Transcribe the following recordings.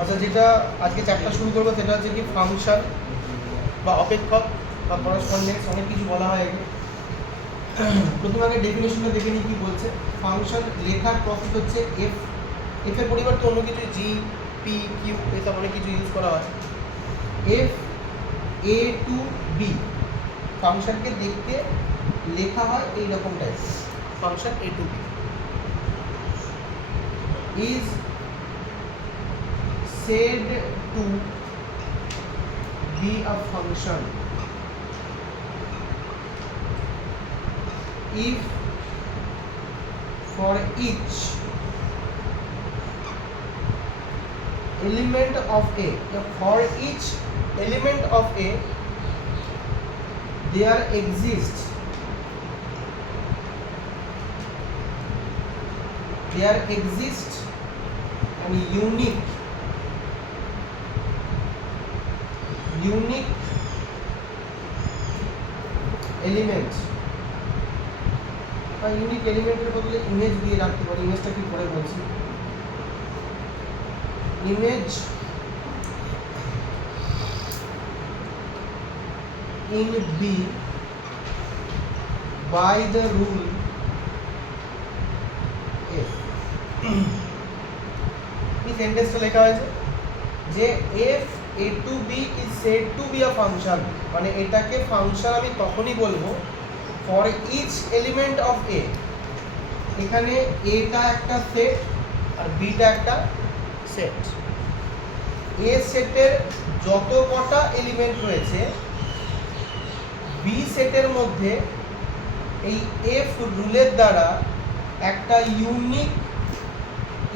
আচ্ছা, যেটা আজকে চ্যাপ্টার শুরু করবো সেটা হচ্ছে কি ফাংশন বা অপেক্ষক বা করসপন্ডেন্স, অনেক কিছু বলা হয় একে। প্রথমে আগে ডেফিনেশনটা দেখে নিই কি বলছে। ফাংশন লেখার প্রসেস হচ্ছে এফ এর পরিবর্তে অন্য কিছু জি, পি, কিউ এসব অনেক কিছু ইউজ করা হয়। এফ এ টু বি ফাংশনকে দেখতে লেখা হয় এইরকম type. Function A to B is said to be a function if for each element of a for each element of a there exists an unique element বা unique এলিমেন্টের বদলে image দিয়ে রাখতে পারি। ইমেজটা কি পরে বলছি। Image in B by the rule F. এই সেন্টেন্সটা লেখা হয়েছে যে F A to B is said to be a function, মানে এটাকে ফাংশন আমি তখনই বলবো for each element of A. এখানে এটা একটা সেট আর বিটা একটা সেট। এ সেটের যত কটা এলিমেন্ট রয়েছে বি সেটের মধ্যে এই এফ রুলের দ্বারা একটা ইউনিক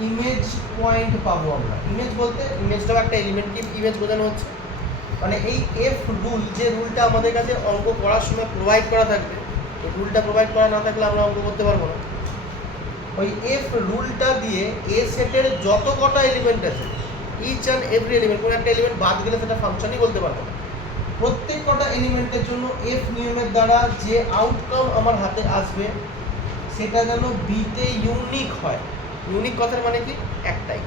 ইমেজ পয়েন্ট পাবো আমরা। ইমেজ বলতে ইমেজটাও একটা এলিমেন্টকে ইমেজ বোঝানো হচ্ছে। মানে এই এফ রুল, যে রুলটা আমাদের কাছে অঙ্ক করার সময় প্রোভাইড করা থাকবে, এই রুলটা প্রোভাইড করা না থাকলে আমরা অঙ্ক করতে পারবো না। ওই এফ রুলটা দিয়ে এ সেটের যত কটা এলিমেন্ট আছে, ইচ অ্যান্ড এভরি এলিমেন্ট, কোনো একটা এলিমেন্ট বাদ গেলে সেটা ফাংশনই বলতে পারবো না। প্রত্যেক কটা এলিমেন্টের জন্য এফ নিয়মের দ্বারা যে আউটকাম আমার হাতে আসবে সেটা যেন বিতে ইউনিক হয়। ইউনিক কথার মানে কি, একটাই।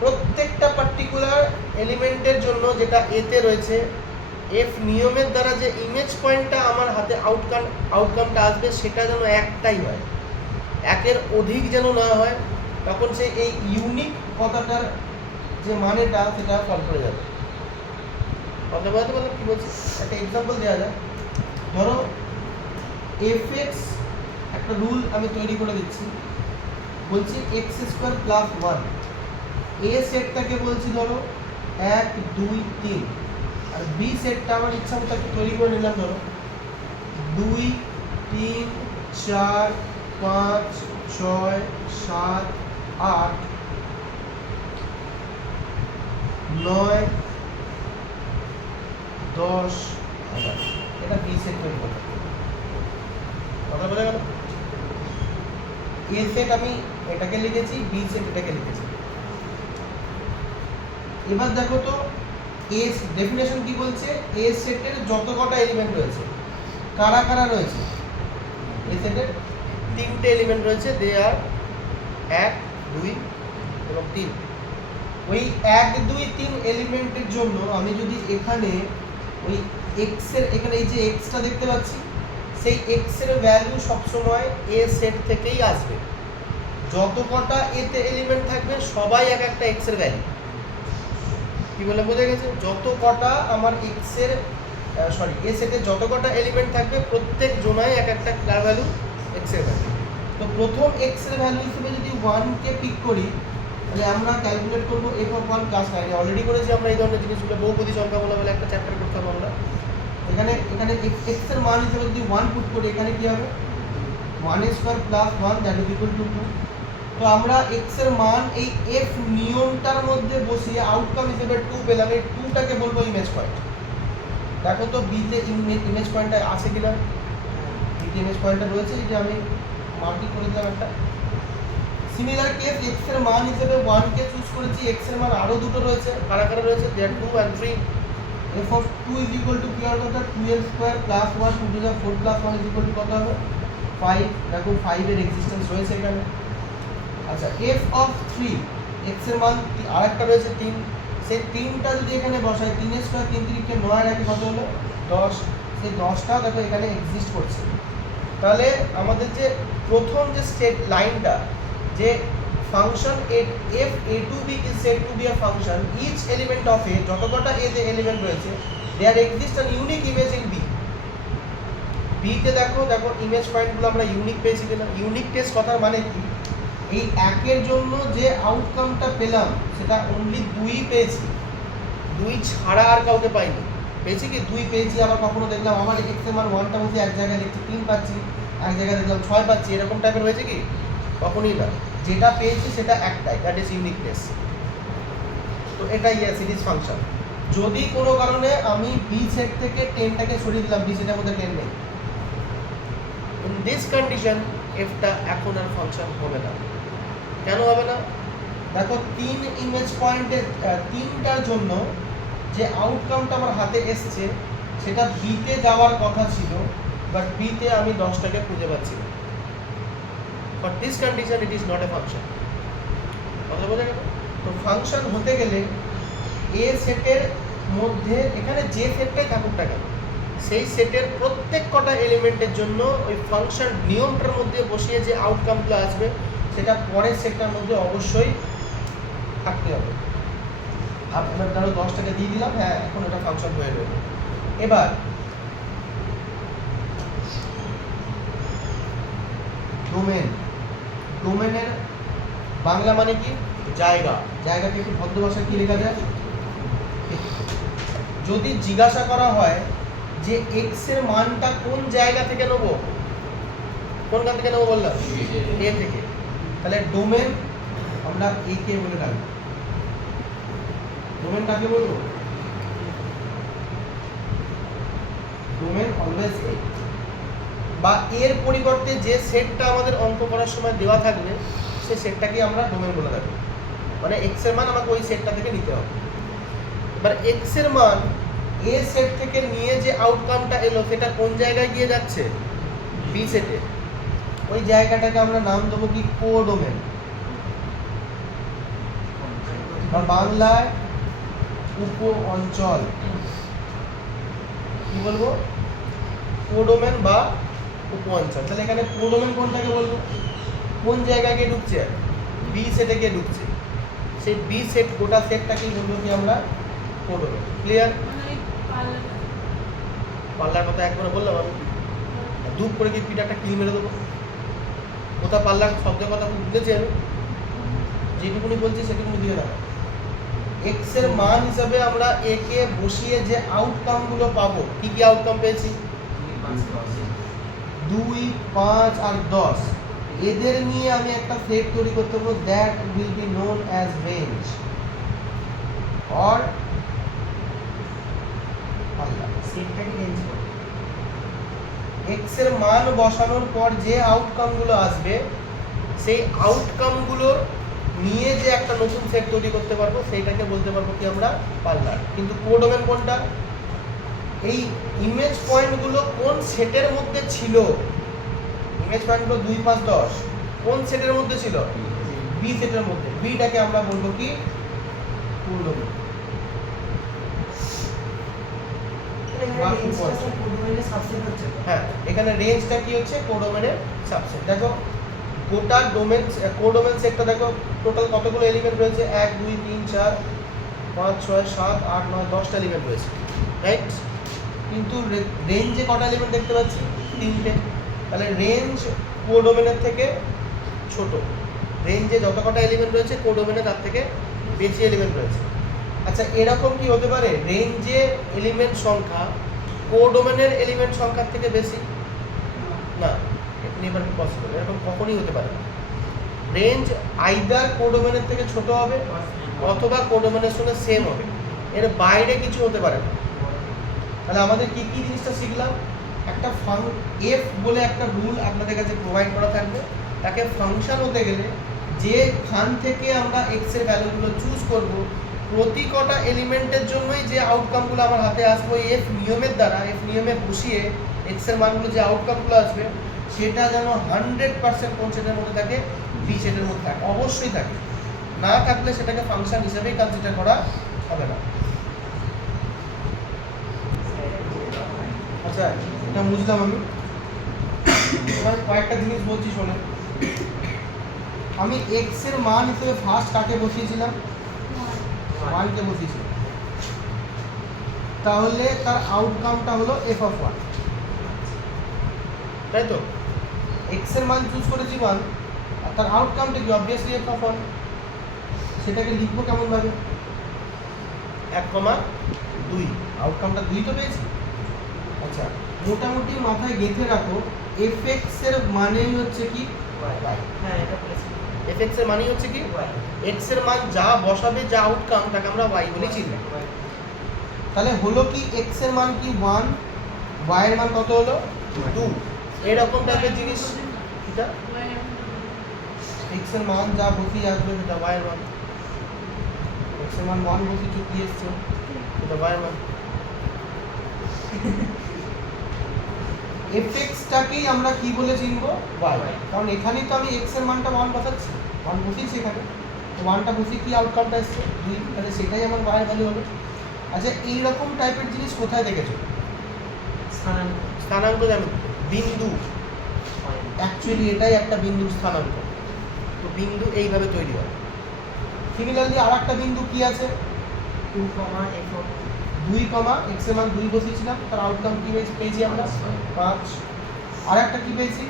প্রত্যেকটা পার্টিকুলার এলিমেন্টের জন্য যেটা এতে রয়েছে, এফ নিয়মের দ্বারা যে ইমেজ পয়েন্টটা আমার হাতে আউটকামটা আসবে সেটা যেন একটাই হয়, একের অধিক যেন না হয়। তখন সে এই ইউনিক কথাটার যে মানেটা সেটা ফল করে যাবে। কথা বলতে বললাম কি বলছি, একটা এক্সাম্পল দেওয়া যায়। ধরো এফ এক্স একটা রুল আমি তৈরি করে দিচ্ছি, বলছি এক্স স্কোয়ার প্লাস ওয়ান। এ সেটটাকে বলছি ধরো 1 2 3, আর বি সেটটা আমার ইচ্ছা মতো তৈরি করে নিলাম ধরো 2 3 4 5 6 7 8 9 10 11। এটা বি সেট তৈরি করবো। কথা বোঝা গেল? এ সেট আমি এটাকে লিখেছি, বি সেট এটাকে লিখেছি। এবার দেখো তো এ ডেফিনেশন কি বলছে, এ সেটের যত কটা এলিমেন্ট রয়েছে, কারা কারা রয়েছে। এ সেটের তিনটে এলিমেন্ট রয়েছে, দে আর 1 2 এবং 3। ওই 1 2 3 এলিমেন্টের জন্য আমি যদি এখানে ওই এক্স এর, এখানে এই যে এক্সটা দেখতে পাচ্ছি, সেই এক্স এর ভ্যালু সবসময় এ সেট থেকেই আসবে। যত কটা এতে এলিমেন্ট থাকবে সবাই এক একটা এক্স এর ভ্যালু। কি বলে বোঝা গেছে? যত কটা আমার এক্স এর এ সেটে যত কটা এলিমেন্ট থাকবে প্রত্যেক জোনায় এক একটা কার ভ্যালু, এক্স এর ভ্যালু। তো প্রথম এক্স এর ভ্যালু হিসেবে যদি 1 কে পিক করি, তাহলে আমরা ক্যালকুলেট করব f অফ 1 প্লাস 9। অলরেডি করেছি আমরা এই ধরনের জিনিসগুলো, বহুপদী সংখ্যা বলে একটা চ্যাপ্টার করতাম আমরা। এখানে এক্স এর মান হিসেবে যদি 1 পুট করি, এখানে কি হবে 1 square plus 1 that is equal two 2। তো আমরা এক্স এর মান এই এফ নিয়মটার মধ্যে বসিয়ে আউটকাম হিসেবে 2 পেলাম। এই 2টাকে বলবো ইমেজ পয়েন্ট। দেখো তো বিতে ইমেজ পয়েন্টটা আছে কিনা। বিতে ইমেজ পয়েন্টটা রয়েছে, যে আমি মার্কিং করে দিলাম একটা। সিমিলার কেস এক্স এর মান হিসেবে 1 কে চুজ করেছি, এক্স এর মান আরো দুটো রয়েছে, কারা কারা রয়েছে, দেয়ার 2 and 3। f of 2 is equal to কি হবে, 2l square plus 1 2 to the 4 plus 1 is equal to কত হবে 5। দেখো 5 এর এক্সিস্টেন্স রয়েছে এখানে। আচ্ছা f of 3 এক্স এর মান আরেকটা রয়েছে 3, সেই 3টা যদি এখানে বসাই 3 এর স্কয়ার 3 3 কে 9 রাখি কত হলো 10, সেই 10টা দেখো এখানে এক্সিস্ট করছে। তাহলে আমাদের যে প্রথম যে স্টেট লাইনটা যে function f a to b is said to be a function each element of a, যতকটা a তে এলিমেন্ট রয়েছে there exists an unique image in b। b তে দেখো ইমেজ পয়েন্টগুলো আমরা ইউনিক পেয়েছি কিনা। ইউনিক টেস্ট কথার মানে কি, এই একের জন্য যে আউটকামটা পেলাম সেটা অনলি 2 পেয়েছি, 2 ছাড়া আর কাউকে পাইনি। পেয়েছি কি 2 পেয়েছি, আবার কখনো দেখলাম আমার এক্স এর মান 1টা বসে এক জায়গায় দেখছি 3 পাচ্ছি, এক জায়গায় দেখলাম 6 পাচ্ছি, এরকম টাইপের হয়েছে কি? কখনোই না। যেটা পেয়েছি সেটা একটাই, দ্যাট ইজ ইউনিকনেস। তো এটাই সিরিজ ফাংশন। যদি কোনো কারণে আমি বি সেট থেকে 10টাকে সরিয়ে দিলাম, বি সেটের মধ্যে 10 নেই, ইন দিস কন্ডিশন এফটা এখন আর ফাংশন হবে না। কেন হবে না? দেখো 3 ইমেজ পয়েন্টে 3টার জন্য যে আউটকামটা আমার হাতে এসছে সেটা বিতে যাওয়ার কথা ছিল, বাট বিতে আমি 10টাকে খুঁজে পাচ্ছি না। For this condition it is not a function. কথা বোঝা গেল? তো ফাংশন হতে গেলে এ সেটের মধ্যে এখানে যে সেটটাই থাকুক না কেন, সেই সেটের প্রত্যেক কটা এলিমেন্টের জন্য ওই ফাংশন নিয়মটার মধ্যে বসিয়ে যে আউটকামগুলো আসবে সেটা পরের সেটটার মধ্যে অবশ্যই থাকতে হবে। আপনার ধরো 10টাকে দিয়ে দিলাম, হ্যাঁ এখন এটা ফাংশন হয়ে রইল। এবার ডোমেন, ডোমেনের বাংলা মানে কি? জায়গা। জায়গাকে একটু ভদ্র ভাষায় কি লেখা যায়? যদি জিজ্ঞাসা করা হয় যে এক্স এর মানটা কোন জায়গা থেকে নেব, কোনখান থেকে নেব বললাম? এ থেকে। তাহলে ডোমেন আমরা এ কে বলে রাখবো। ডোমেন কাকে বলবো? Domain always a. বা এর পরিবর্তে যে সেটটা আমাদের অঙ্ক করার সময় দেওয়া থাকবে সেই সেটটাকে আমরা ডোমেন বলে রাখবো। মানে এক্স এর মান আমাকে ওই সেটটা থেকে নিতে হবে। এবার এক্স এর মান এ সেট থেকে নিয়ে যে আউটকামটা এলো সেটা কোন জায়গায় গিয়ে যাচ্ছে? বি সেটে। ওই জায়গাটাকে আমরা নাম দেবো কি? কোডোমেন। বা বাংলায় উপ অঞ্চল কি বলবো? কোডোমেন বা উপ অঞ্চল। তাহলে এখানে কোডোমেন কোনটাকে বলবো? কোন জায়গায় গিয়ে ঢুকছে? বি সেটে গিয়ে ঢুকছে। সেই বি সেট গোটা সেটটাকেই বলবো কি আমরা? কোডোমেন। ক্লিয়ার? পাল্লার কথা একবার বললাম আমি, দুপ করে কি পিঠে একটা কিল মেরে দেবো? কোথা পাল্লার শব্দের কথা বুঝেছি আমি, যেটুকুনি বলছি সেটুকুনি দিয়ে দেবো। এক্স এর মান হিসাবে আমরা এ কে বসিয়ে যে আউটকাম গুলো পাবো, কি কি আউটকাম পেয়েছি? 2, 5 আর 10। এদের নিয়ে আমি একটা সেট তৈরি করতে পারবো, that will be known as range or পাল্লা। সেটটাকে রেঞ্জ করব। এক্স এর মান বসানোর পর যে আউটকাম গুলো আসবে সেই আউটকাম গুলোর নিয়ে যে একটা নতুন সেট তৈরি করতে পারবো সেইটাকে বলতে পারবো কি আমরা? পাল্লার। কিন্তু কোডোমেন কোনটা? এই ইমেজ পয়েন্টগুলো কোন সেটের মধ্যে ছিল? ইমেজ পয়েন্টগুলো 2, 5, 10 কোন সেটের মধ্যে ছিল? বি সেটের মধ্যে। বিটাকে আমরা বলবো কি? কোডোমেন। হ্যাঁ, এখানে রেঞ্জটা কি হচ্ছে? কোডোমেনের সাবসেট। দেখো গোটা ডোমেন কোডোমেন সেটটা দেখো টোটাল কতগুলো এলিমেন্ট রয়েছে? 1, 2, 3, 4, 5, 6, 7, 8, 9, 10টা এলিমেন্ট রয়েছে, রাইট? কিন্তু রেঞ্জে কটা এলিমেন্ট দেখতে পাচ্ছি? 3টে। তাহলে রেঞ্জ কোডোমেনের থেকে ছোট। রেঞ্জে যত কটা এলিমেন্ট রয়েছে কোডোমেনে তার থেকে বেশি এলিমেন্ট রয়েছে। আচ্ছা এরকম কি হতে পারে রেঞ্জে এলিমেন্ট সংখ্যা কোডোমেনের এলিমেন্ট সংখ্যার থেকে বেশি? না, নেভার পসিবল। এরকম কখনই হতে পারে না। রেঞ্জ আইদার কোডোমেনের থেকে ছোট হবে অথবা কোডোমেনের সঙ্গে সেম হবে, এর বাইরে কিছু হতে পারে না। তাহলে আমাদের কি কি জিনিসটা শিখলাম? একটা এফ বলে একটা রুল আপনাদের কাছে প্রোভাইড করা থাকবে। তাকে ফাংশন হতে গেলে যে খান থেকে আমরা এক্স এর ভ্যালুগুলো চুজ করব, প্রতি কটা এলিমেন্টের জন্যই যে আউটকামগুলো আমার হাতে আসবে এফ নিয়মের দ্বারা, এফ নিয়মে বসিয়ে এক্স এর মানগুলো যে আউটকামগুলো আসবে সেটা যেন 100% কোন সেটের মধ্যে থাকে? বি সেটের মধ্যে থাকে, অবশ্যই থাকে। না থাকলে সেটাকে ফাংশন হিসেবেই কনসিডার করা হবে না। আচ্ছা, এটা বুঝলাম আমি। এবার কয়েকটা জিনিস বলছি শোনেন। আমি এক্স এর মান হিসেবে ফার্স্ট কাকে বসিয়েছিলাম? 1 কে বসিয়েছিলাম। তাহলে তার আউটকামটা হলো এফ অফ 1, তাই তো? এক্স এর মান চুজ করেছি 1, আর তার আউটকামটা কি? Obviously F of 1। সেটাকে লিখবো কেমন ভাবে? 1,2, আউটকামটা 2 তো পেয়েছি। আচ্ছা, মোটামুটি মাথায় গেঁথে রাখো, এফ এক্স এর মানেই হচ্ছে কি? হ্যাঁ, এটা বলেছি। এফ এক্স এর মানেই হচ্ছে কি? এক্স এর মান যা বসাবে, যা আউটকাম, তাকে আমরা ওয়াই বলে চিনব। তাহলে হলো কি, এক্স এর মান কি 1, ওয়াই এর মান কত হলো 2। এরকম টাইপের জিনিস। এটা এক্স এর মান যা বসিয়ে আসবে সেটা ওয়াই এর মান। এক্স এর মান 1 বসিয়ে চুক্তি এসছে, এটা ওয়াই এর মান। এফ এক্সটাকেই আমরা কি বলে চিনবো? ওয়াই। কারণ এখানেই তো আমি এক্স এর মানটা 1 বসাচ্ছি, 1 বসিয়েছি এখানে, তো 1টা বসিয়ে কি আউটকামটা এসছে 2, তাহলে সেটাই আমার ওয়াই এর ভ্যালু হবে। আচ্ছা, এইরকম টাইপের জিনিস কোথায় দেখেছো? স্থানাঙ্ক জ্যামিতি, বিন্দু। অ্যাকচুয়ালি এটাই একটা বিন্দু স্থানাঙ্ক। তো বিন্দু এইভাবে তৈরি হয়। সিমিলারলি আর একটা বিন্দু কি আছে? 2, f of 2, এক্স এর মান 2 বসিয়েছিলাম, তার আউটকাম কি পেয়েছি আমরা? 5। আর একটা কি পেয়েছি?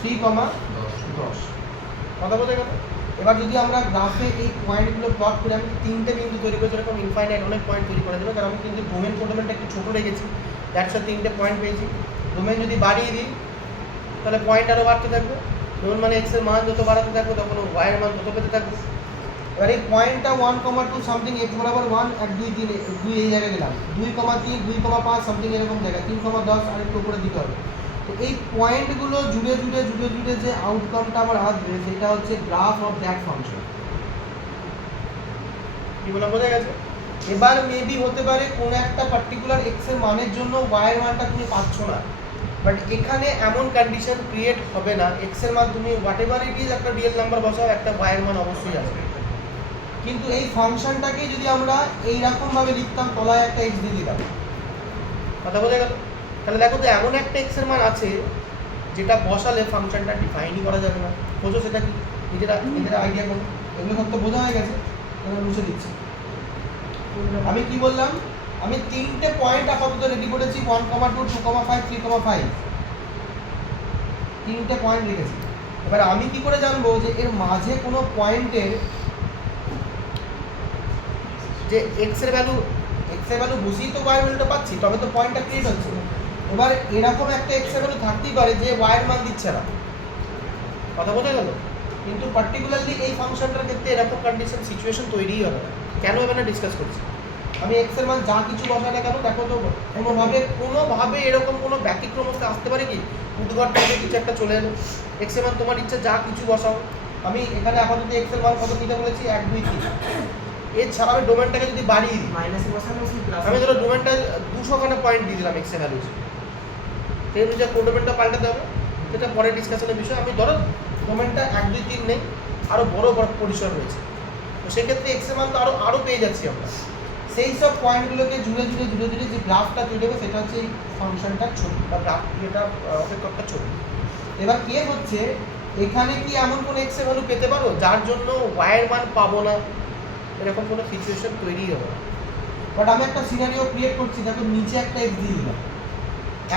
3,10। কথা বলতে গেল। এবার যদি আমরা গ্রাফে এই পয়েন্টগুলো প্লট করে, আমি 3টে বিন্দু তৈরি করেছি, এরকম ইনফাইনাইট অনেক পয়েন্ট তৈরি করে দেবে, কারণ আমি কিন্তু ডোমেনটা একটু ছোটো রেখেছি। দ্যাটস 3টে পয়েন্ট পেয়েছি। ডোমেন যদি বাড়িয়ে দিই তাহলে পয়েন্ট আরও বাড়তে থাকবে। ডোমেন মানে এক্স এর মান যত বাড়াতে থাকবে তখন ওয়াই এর মান তত পেতে থাকবে। এবার এই পয়েন্টটা 1,2 সামথিং, এক্স বরাবর 1, 1, 2, 3, 2 এই জায়গায় গেলাম, 2,3, 2,5 সামথিং এরকম জায়গায়, 3,10 আর একটু উপরে দিতে হবে। তো এই পয়েন্টগুলো জুড়ে যে আউটকামটা আমার আসবে সেটা হচ্ছে গ্রাফ অফ দ্যাট ফাংশন। কি বলা বোঝা গেছে? এবার মেবি হতে পারে কোনো একটা পার্টিকুলার এক্স এর মানের জন্য ওয়াই এর মানটা তুমি পাচ্ছ না, বাট এখানে এমন কন্ডিশন ক্রিয়েট হবে না, এক্স এর মান তুমি হোয়াট এভার ইট ইজ একটা রিয়েল নাম্বার বসাও, একটা ওয়াই এর মান অবশ্যই আসবে। কিন্তু এই ফাংশনটাকে যদি আমরা এইরকম ভাবে লিখতাম, তলায় একটা এক্স দিয়ে দিতাম, কথা বোঝা গেল? তাহলে দেখো তো এমন একটা এক্স এর মান আছে যেটা বসালে ফাংশনটা ডিফাইনই করা যাবে না। বোঝো সেটা কি? নিজেরা আইডিয়া করো। এগুলো সব তো বোঝা হয়ে গেছে, এবার মুছে দিচ্ছি। আমি কি বললাম? আমি 3টে পয়েন্ট আপাতত রেডি করেছি, 1,2, 2,5, 3,5, 3টে পয়েন্ট রেখেছি। এবার আমি কি করে জানবো যে এর মাঝে কোনো পয়েন্টের যে এক্স এর ভ্যালু বসিয়ে তো ওয়াই এর ভ্যালুটা পাচ্ছি, তবে তো পয়েন্টটা ক্রিয়েট হচ্ছে। এবার এরকম একটা এক্স এর ভ্যালু থাকতেই পারে যে ওয়াই এর মান দিচ্ছে না, কথা বোঝা গেল? কিন্তু পার্টিকুলারলি এই ফাংশনটার ক্ষেত্রে এরকম কন্ডিশন সিচুয়েশন তৈরিই হবে না। কেন হবে না ডিসকাস করছি। আমি এক্স এর মান যা কিছু বসাই না কেন, দেখো তো কোনোভাবে এরকম কোনো ব্যতিক্রম আসতে পারে কি? উদ্ঘট টাইপের কিছু একটা চলে এলো, এক্স এর মান তোমার ইচ্ছা যা কিছু বসাও। আমি এখানে আপাতত এক্স এর মান কত নিতে বলেছি? 1, 2, 3। এছাড়া আমি ডোমেনটাকে যদি বাড়িয়ে দিই, মাইনাসে বসানো কি প্লাস? আমি ধরো ডোমেনটা 200খানা পয়েন্ট দিয়ে দিলাম এক্স এর ভ্যালু, সেই অনুযায়ী ডোমেনটা পাল্টাতে হবে, সেটা পরে ডিসকাশনের বিষয়। আমি ধরো ডোমেনটা 1, 2, 3 নেই, আরও বড় পরিসর রয়েছে, তো সেক্ষেত্রে এক্স এর মান তো আরও পেয়ে যাচ্ছি আমরা। সেই সব পয়েন্টগুলোকে জুড়ে যে গ্রাফটা তৈরি হবে সেটা হচ্ছে এই ফাংশনটার ছবি বা গ্রাফ, যেটা অপেক্ষকটার ছবি। এবার কে হচ্ছে, এখানে কি এমন কোনো এক্স এর ভ্যালু পেতে পারো যার জন্য ওয়াই এর মান পাবো না? এরকম কোনো সিচুয়েশন তৈরি হবে না। বাট আমি একটা সিনারিও ক্রিয়েট করছি, দেখো নিচে একটা এক্স দিয়ে দিলাম,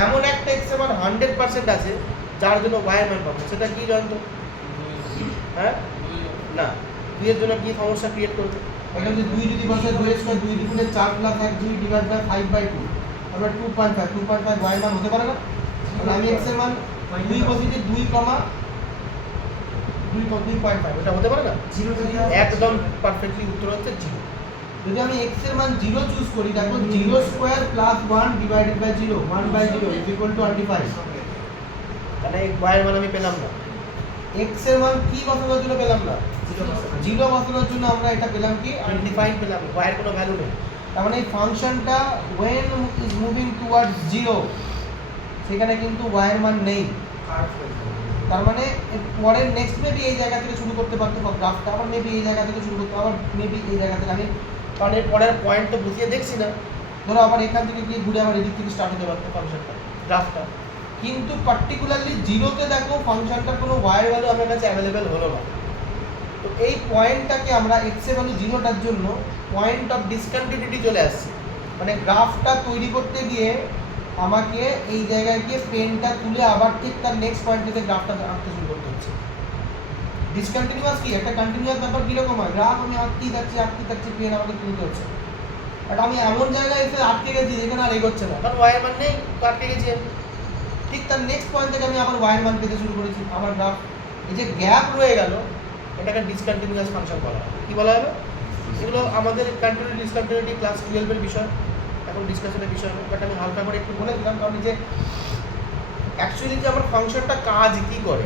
এমন একটা এক্স এর মান 100% আছে যার জন্য ওয়াই এর মান পাবো, সেটা কি জানতো? হ্যাঁ না, 2 এর জন্য কি সমস্যা ক্রিয়েট করবে? এটা যদি 2 যদি বসে 2 স্কয়ার 2 দ্বিগুণে 4 প্লাস 1 2 ডিভাইড বাই 5/2, আমরা 2.5 ওয়াই মান হতে পারে না? তাহলে আমি এক্স এর মান 2 বসিয়ে 2,5 এটা হতে পারে না? 0 যদি একদম পারফেক্টলি উত্তর হচ্ছে 0। যদি আমি x এর মান 0 চুজ করি, দেখো 0 square plus 1 divided by 0, 1/0 is equal to 25। তাহলে y এর মান আমি পেলাম না। x এর মান কি বসানোর জন্য পেলাম না? 0 বসানোর জন্য আমরা এটা পেলাম কি? আনডিফাইন্ড পেলাম, y এর কোনো ভ্যালু নেই। তার মানে এই ফাংশনটা when is moving towards 0 সেখানে কিন্তু y এর মান নেই। তার মানে এর পরের নেক্সট মেবি এই জায়গা থেকে শুরু করতে পারতো গ্রাফটা, আবার মেবি এই জায়গা থেকে শুরু করতে, আবার মেবি এই জায়গা থেকে। আমি কারণ এর পরের পয়েন্ট তো বুঝিয়ে দেখছি না, ধরো আবার এখান থেকে গিয়ে ঘুরে আবার এদিক থেকে স্টার্ট হতে পারতো ফাংশনটা, গ্রাফটা। কিন্তু পার্টিকুলারলি জিরোতে দেখো ফাংশনটার কোনো ওয়াই ভ্যালু আমার কাছে অ্যাভেলেবেল হলো না। তো এই পয়েন্টটাকে আমরা এক্স এর ভ্যালু জিরোটার জন্য পয়েন্ট অফ ডিসকন্টিনিউটি চলে আসছে। মানে গ্রাফটা তৈরি করতে গিয়ে আমাকে এই জায়গায় গিয়ে পেনটা তুলে আবার ঠিক তার নেক্সট পয়েন্ট থেকে গ্রাফটা আঁকতে শুরু করতে হচ্ছে। ডিসকন্টিনিউয়াস কি একটা কন্টিনিউয়াস ব্যাপার কীরকম হয়, গ্রাফ আমি আঁকতেই থাকছি পেন আমাকে তুলতে হচ্ছে। বাট আমি এমন জায়গায় এসে আটকে গেছি যেখানে আর এগোচ্ছে না, কারণ ওয়াইয়ের মান নেই, তো আটকে গেছি আমি। ঠিক তার নেক্সট পয়েন্ট থেকে আমি আবার ওয়াইয়ের মান পেতে শুরু করেছি, আমার গ্রাফ এই যে গ্যাপ রয়ে গেল এটাকে ডিসকন্টিনিউয়াস ফাংশন বলা হয়। কী বলা হবে? এগুলো আমাদের কন্টিনিউটি ডিসকন্টিনিউটি ক্লাস 12-এর বিষয়, এখন ডিসকাশনের বিষয় না, বাট আমি হালকা করে একটু বলে দিলাম। কারণ যে অ্যাকচুয়ালি যে আমার ফাংশনটা কাজ কী করে,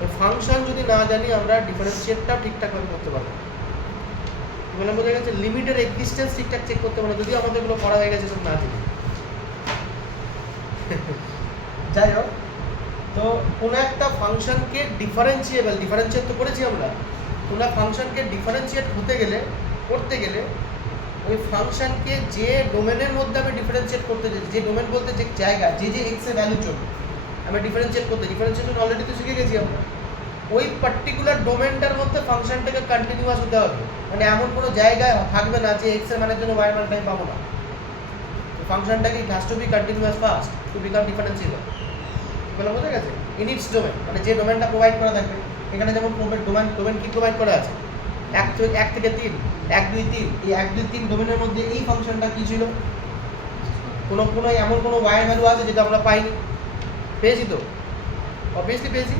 ওই ফাংশন যদি না জানি আমরা ডিফারেন্সিয়েটটাও ঠিকঠাকভাবে করতে পারবো না। মানে বোঝা গেছে লিমিটের এক্সিস্টেন্স ঠিকঠাক চেক করতে পারবো না, যদিও আমাদের এগুলো পড়া হয়ে গেছে সব না জানি। যাই হোক, তো কোনো একটা ফাংশনকে ডিফারেন্সিয়েট তো করেছি আমরা, কোনো ফাংশনকে ডিফারেন্সিয়েট করতে গেলে ওই ফাংশনকে যে ডোমেনের মধ্যে আমি ডিফারেন্সিয়েট করতে চাই, যে ডোমেন বলতে যে জায়গা, যে এক্স এর ভ্যালুর জন্য আমি ডিফারেন্সিয়েশন অলরেডি তো শিখে গেছি আমরা। ওই পার্টিকুলার ডোমেনটার মধ্যে ফাংশনটাকে কন্টিনিউয়াস হতে হবে, মানে এমন কোনো জায়গায় থাকবে না যে এক্স এর মানের জন্য ওয়াই মানটা আমি পাবো না। ফাংশনটাকে has to be continuous first to become differentiable. এগুলো বোঝা গেছে? ইন ইটস ডোমেন, মানে যে ডোমেনটা প্রোভাইড করা থাকবে। এখানে যেমন ডোমেন কি প্রোভাইড করা আছে, 1 থেকে 3, 1 2 3, এই 1 2 3 ডোমেনের মধ্যে এই ফাংশনটা কি ছিল, কোনো এমন কোনো ওয়াই ভ্যালু আছে যেটা আমরা পাইনি, পেয়েছি তো, অবভিয়াসলি পেয়েছি।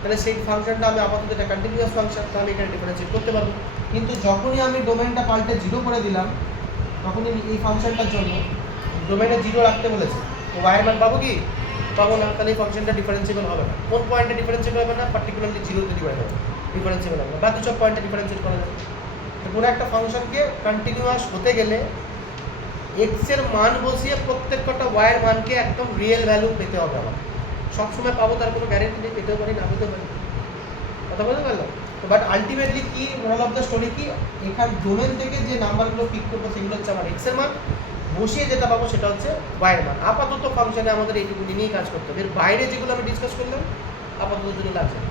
তাহলে সেই ফাংশনটা আমি আপাতত এটা কন্টিনিউয়াস ফাংশন, তো আমি এখানে ডিফারেন্সিয়েট করতে পারবো। কিন্তু যখনই আমি ডোমেনটা পাল্টে 0 করে দিলাম, তখনই এই ফাংশনটার জন্য ডোমেনে 0 রাখতে বলেছে, তো ওয়াইয়ের মান পাবো কি? পাবো না। তাহলে এই ফাংশনটা ডিফারেন্সিয়েবল হবে না। কোন পয়েন্টে ডিফারেন্সিয়েবল হবে না? পার্টিকুলারলি 0-তে ডিফারেন্সিয়েবল হবে না, বাকি সব পয়েন্টে ডিফারেন্সিয়েট করা যাবে। তো কোনো একটা ফাংশনকে কন্টিনিউয়াস হতে গেলে এক্স এর মান বসিয়ে প্রত্যেকটা ওয়াইয়ের মানকে একদম রিয়েল ভ্যালু পেতে হবে আমার। সবসময় পাবো তার কোনো গ্যারেন্টি নেই, পেতেও পারি না পেতেও পারি। কথা বলতে পারলাম তো? বাট আলটিমেটলি কি মোরাল অফ দ্য স্টোরি কি, এখান ডোমেন থেকে যে নাম্বারগুলো পিক করবো সেগুলো হচ্ছে আমার এক্স এর মান, বসিয়ে যেটা পাবো সেটা হচ্ছে ওয়াইয়ের মান। আপাতত ফাংশনে আমাদের এইটুকু নিয়েই কাজ করতে হবে, এর বাইরে যেগুলো আমি ডিসকাস করলাম আপাতত জন্য লাগছে না।